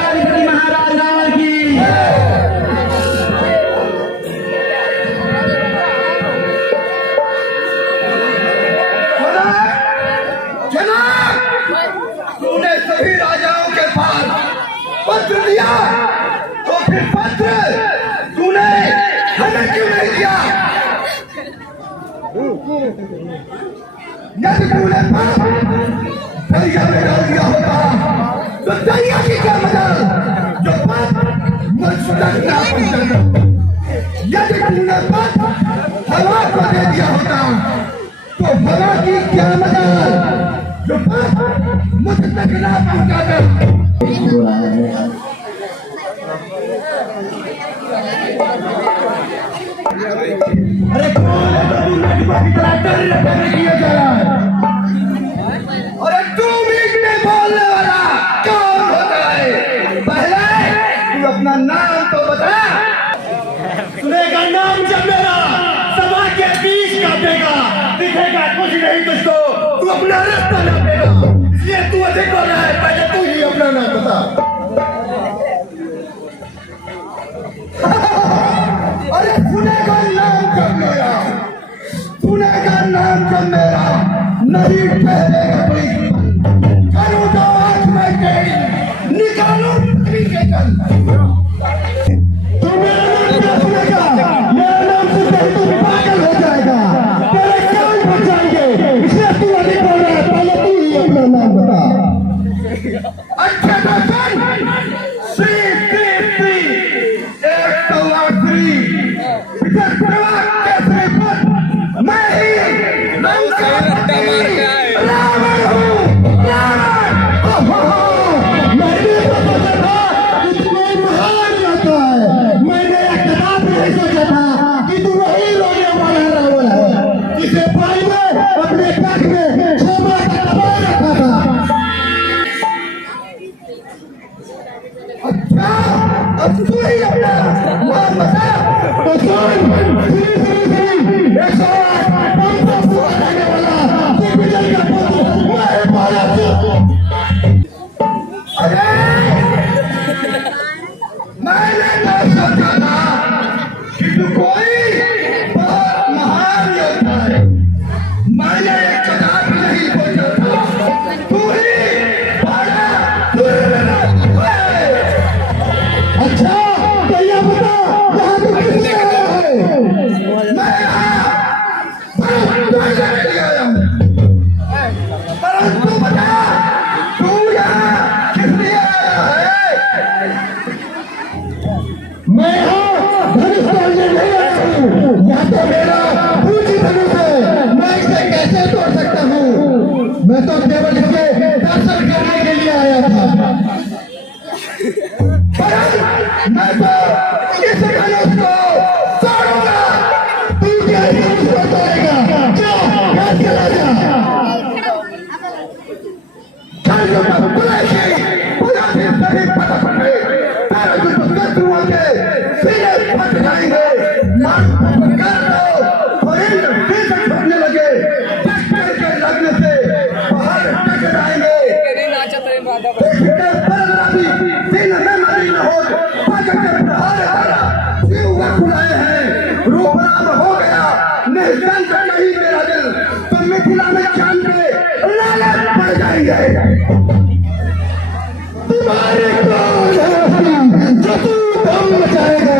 छत्रपति महाराज रावण की। तूने सभी राजाओं के पास पत्र दिया, तो फिर पत्र तूने हमें क्यों नहीं दिया? यदि तूने दरिया में डाल दिया होता तो दरिया की क्या मदद जो यदि तूने हवा को दे दिया होता तो हवा की क्या मदद जो मुझ तक ना पहुंचा दे। अरे अरे तू बीच में बोलने वाला कौन होता है? पहले तू अपना नाम तो बता। सुनेगा नाम जब मेरा सभा के बीच काटेगा, दिखेगा कुछ नहीं तुझको, तू अपना रास्ता ना देगा, इसलिए तू अधिक बोल रहा है। पहले तू ही अपना नाम बता। अरे सुनेगा नाम जब मेरा, सुनेगा नाम जब मेरा, नहीं ठहरेगा कोई। करूँ तो आज मैं तेरी निकालूं पृथ्वी के जल। तू मेरा नाम क्या सुनेगा? मेरा नाम सुनते ही तू पागल हो जाएगा, तेरे कान फट जाएंगे, इसलिए तू अधिक बोल रहा है। पहले तू ही अपना नाम बता। अच्छा तो सुन, श्री श्री श्री 108 विजयप्रभा केसरी पद मैं ही लंकापति रावण हूँ। रावण मैंने तो सोचा था कि तू वही महान रहता है, मैंने एक कदाप नहीं सोचा था कि तू वही रोने वाला रावण है जिसे भाई ने अपने पेट में 6 माह तक दबाए रखा था। अच्छा अब तू ही अपना नाम बता। तो सुन, श्री श्री श्री 108 पंच हुआ रहने वाला दिग्विजय का पुत्र मैं मारा था। अरे मैंने तो सोचा था कि तू कोई बहुत महान योद्धा है। मैंने एक कदाप नहीं सोचा था तू ही बड़ा अच्छा तो ये बता यहाँ तू किस लिए आया है? मैं यहाँ आया हूँ, परंतु बता तू यहाँ किस लिए आया है? मैं यहाँ धनुष तोड़ने नहीं आया हूँ, यहाँ तो मेरा पूजी धनुष है, मैं इसे कैसे तोड़ सकता हूँ? मैं तो केवल इसके दर्शन करने के लिए आया था। मैं तो इस धनुष को तोड़ूंगा। तू क्या ही धनुष तोड़ेगा? जा, घर चला जा। सभी पता पड़ गए, तेरे जो शत्रुओं के सीने फट जाएंगे। छूटने लगे, के लगने से बाहर टक जाएंगे। दिन में मरी न हो, पागल के प्रहार धारा जीव खुलाए हैं। रूप राम हो गया निःशंक नहीं मेरा दिल, तो मिथिला में चांद के लाले पड़ जाएंगे। तुम्हारे कौन है जो तू दम मचाएगा?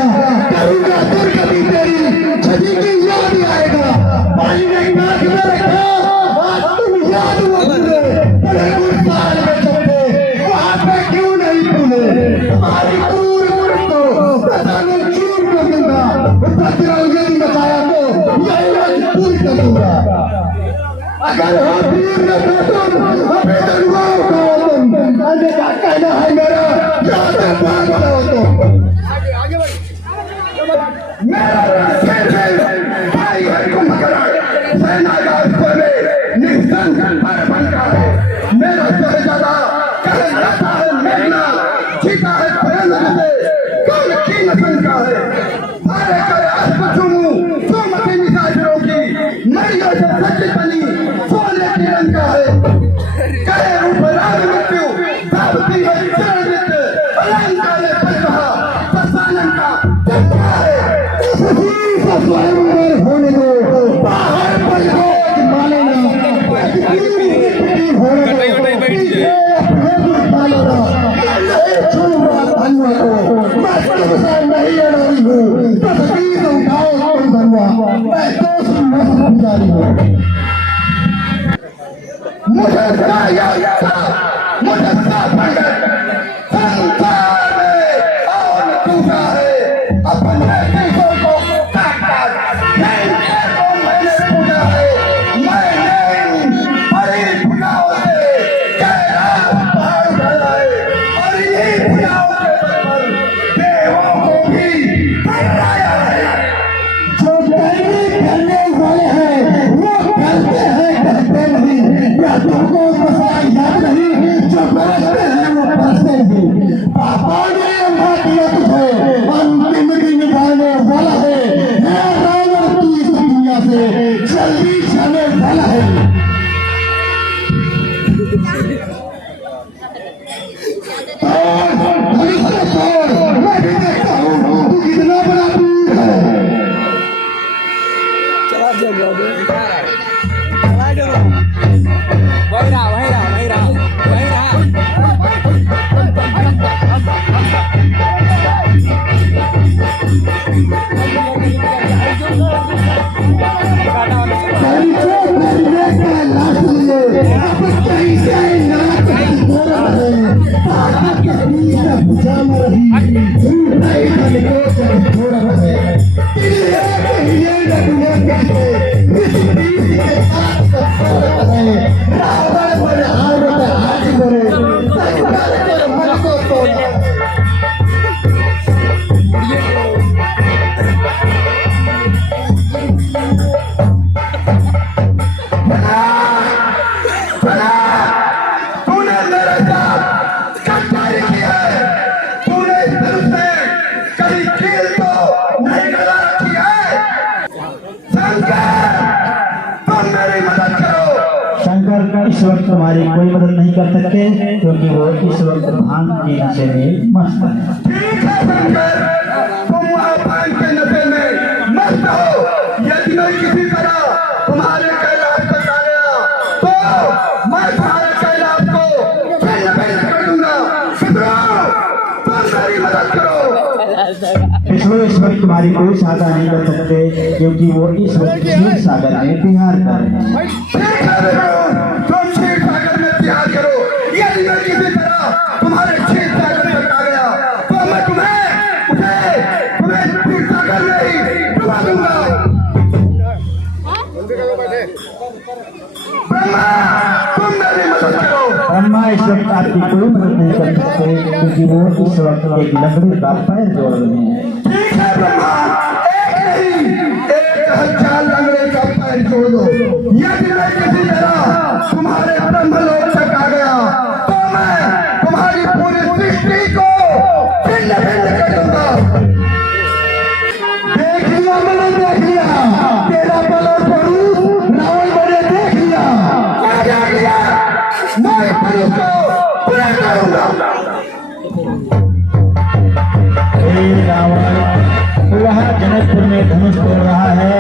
करूंगा दुर्गति तेरी छवि की याद आएगा। पानी ने नाक में रखा, आज तुम याद वो भूले, बड़े गुरसाल में चलते वहां पे क्यों नहीं भूले? तुम्हारी दूर को बसाने चूर कर दूंगा, प्रतिरंगे बचाया तो यही मजबूर कर दूंगा। अगर हो वीर न तुम अभी तलवार उठाओ, तुम आने का कहना है मेरा, यहाँ से भाग जाओ तुम। मेरा भाई है कुंभकर्ण, सेना का में निःसंग बन का है। मेरा शहजादा कह जाता है मेघना, जीता है प्रेम से कौन की नसन का है। भारे कर अस्पचुमू सोमती मिसाजरों की मैया से सच बनी सोने की रंग का है। कहे रूप राम मृत्यु धावती है चरण मुझे मुझे संसार में और दूसरा है अपने देशों को काटकर मैंने पूजा है। मैंने बड़ी पूजाओं से कैलाश पहाड़ उठाया है और यही पूजाओं के बल पर देवों को भी बनाया है। जो करने वाले हैं वो करते हैं, करते नहीं। या तुमको मसला याद नहीं, जो बरसते हैं वो बरसते नहीं। पापा ने अल्लाह दिया तुझे, अंतिम दिन आने वाला है। रावण तू इस दुनिया से जल्दी जाने वाला है। मैं भी देखता हूँ तू कितना बड़ा वीर है। इस वक्त तुम्हारी कोई मदद नहीं कर सकते क्योंकि वो इस वक्त भांग के नशे में मस्त है। ठीक है शंकर, तुम वहाँ भांग के नशे में मस्त हो। यदि मैं किसी तरह तुम्हारे कैलाश तक आ गया तो मैं तुम्हारे कैलाश को छिन्न भिन्न कर दूंगा। तुम मेरी मदद करो। इस वक्त तुम्हारी कोई सहायता नहीं कर सकते क्योंकि वो इस वक्त क्षीर सागर में विहार कर रहे हैं। ठीक है तुम क्षीर सागर में विहार करो। यदि मैं किसी तरह तुम्हारे क्षीर सागर तक आ गया तो मैं तुम्हें क्षीर सागर में ही डुबा दूंगा। ब्रह्मा तुम मेरी मदद करो। ब्रह्मा इस वक्त आपकी कोई मदद नहीं कर सकते क्योंकि वो इस वक्त एक लकड़ी का पैर जोड़ रहे हैं। ठीक है ब्रह्मा, एक नहीं 1000 लंगड़े का पैर जोड़ दो। यदि मैं किसी तरह तुम्हारे ब्रह्मलोक तक आ गया तो मैं तुम्हारी पूरी सृष्टि को छिन्न भिन्न कर दूंगा। देख लिया मैंने, देख लिया तेरा बलस्वरूप रावण मैंने देख लिया। क्या देख लिया? मैं पुरुष को पूरा करूंगा। रावण वह जनकपुर में धनुष तोड़ रहा है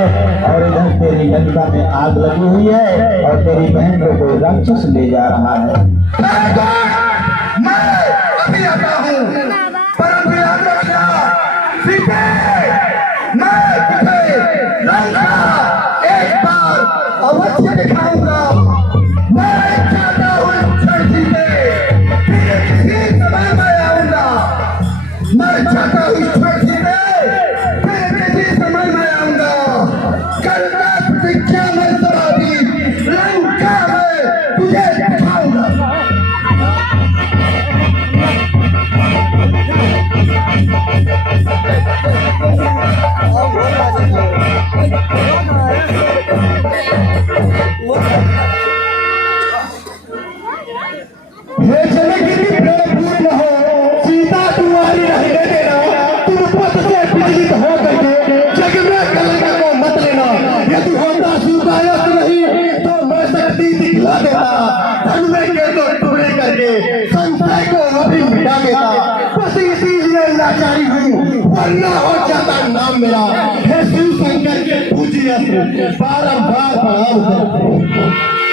और इधर तेरी लंका में आग लगी हुई है और तेरी बहन को कोई राक्षस ले जा रहा है। मैं अभी आता हूँ, परंतु याद रखना सीते, मैं तुझे लंका एक बार अवश्य दिखाऊंगा। मैं चाहता हूँ क्षण सीते फिर किसी समय मैं आऊंगा। मैं चाहता हूँ क्षण सीते फिर किसी समय मैं आऊंगा। करना प्रतिज्ञा में सराबी लंका में तुझे दिखाऊंगा। हे जनकगिरी पूर्ण हो, सीता तुम्हारी रहने देना। तुम पद से विचलित हो करके जग में कलंक को मत लेना। यदि होता सुदायस नहीं तो मैं शक्ति दिखला देता। धन में के तो टुकड़े करके संशय को अभी मिटा देता। बस इसीलिए लाचारी हूँ, वरना हो जाता नाम मेरा। हे शिव शंकर के पूज्य बारंबार प्रणाम करते।